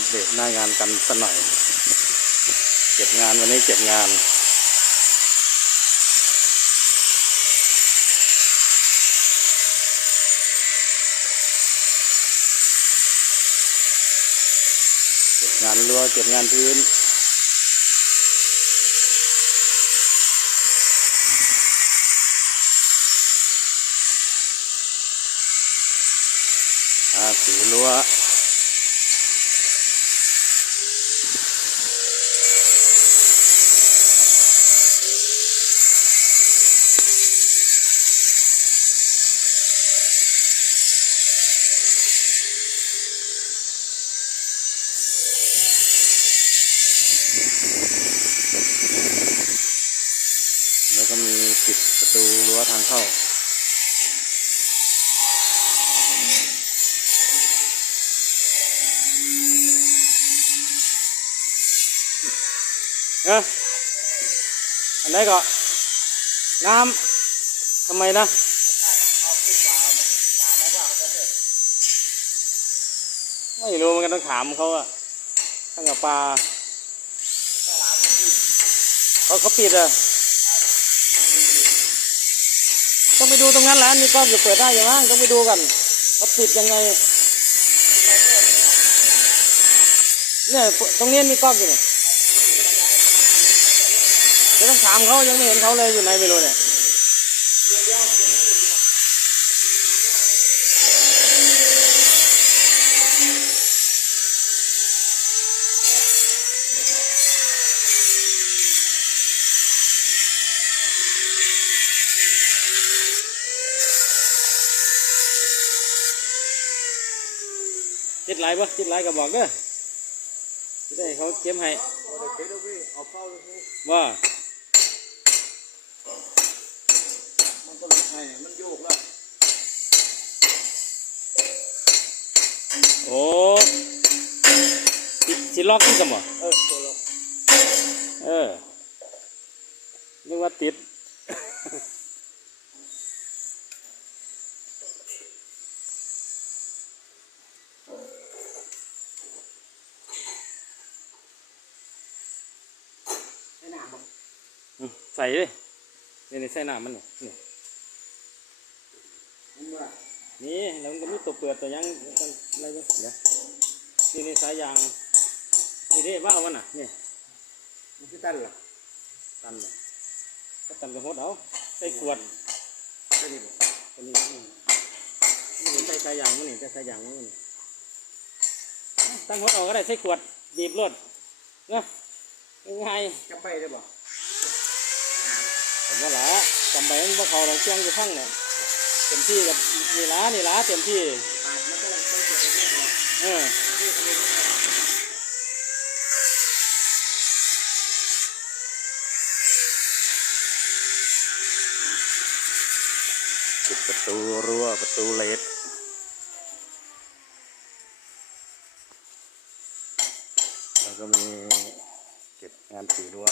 อัปเดตหน้างานกันสักหน่อย เก็บงานวันนี้เก็บงานเก็บงานรั้วเก็บงานพื้นอาสีรั้วแล้วก็มีปิด ประตูรั้วทางเข้าเอออันไหนก็น้ำทำไมนะไม่รู้มือนกันต้องถามเขาอะตั้งกับปลาเขาเขาปิดอะ ต้องไปดูตรงนั้นแหละนี่ก็จะเปิดได้ยังไงต้องไปดูกันเขาปิดยังไงเนี่ยตรงนี้มีกล้องอยู่เนี่ยจะต้องถามเขายังไม่เห็นเขาเลยอยู่ไหนไม่รู้เนี่ยติดไลน์ปะติดไลน์ก็บอกเด้อจะได้เขาเก็บ ให้เอาเข้าเลยพี่ว่ามันก็หลุดไงมันโยกแล้วโอ้สิสิล็อกนี่สมบ่เออตัวเราเออนึกว่าติด หนามบอกอืมใส่เลยนี่นี่ใส่น้ำมันนี่นี่มันว่านี่แล้วมันก็มีตัวเปลือกตัวหยังต้องอะไรบ้างเดี๋ยวนี่นี่สายยางนี่เด้ว่าเอามันน่ะนี่มันคือตันเหรอตันเลยก็ตันกระหดเอาใส่ขวดใช่ดิบอกตัวนี้นี่นี่ใส่สายยางมันนี่ใส่สายยางมันนี่ตั้งหดเอาก็ได้ใส่ขวดบีบรถนะ ง่ายจะไปได้บอกๆผมว่าละจำไปมันบ่เขาเราเชียงจะพังเนี่ยเต็มที่กับนี่ล้านี่ล้าเต็มที่ขาดมันก็เลยต้องเกิดเรื่องออกเออที่ทะเลปิดประตูรั้วประตูเหล็กแล้วก็มีเก็บงานสีรั้ว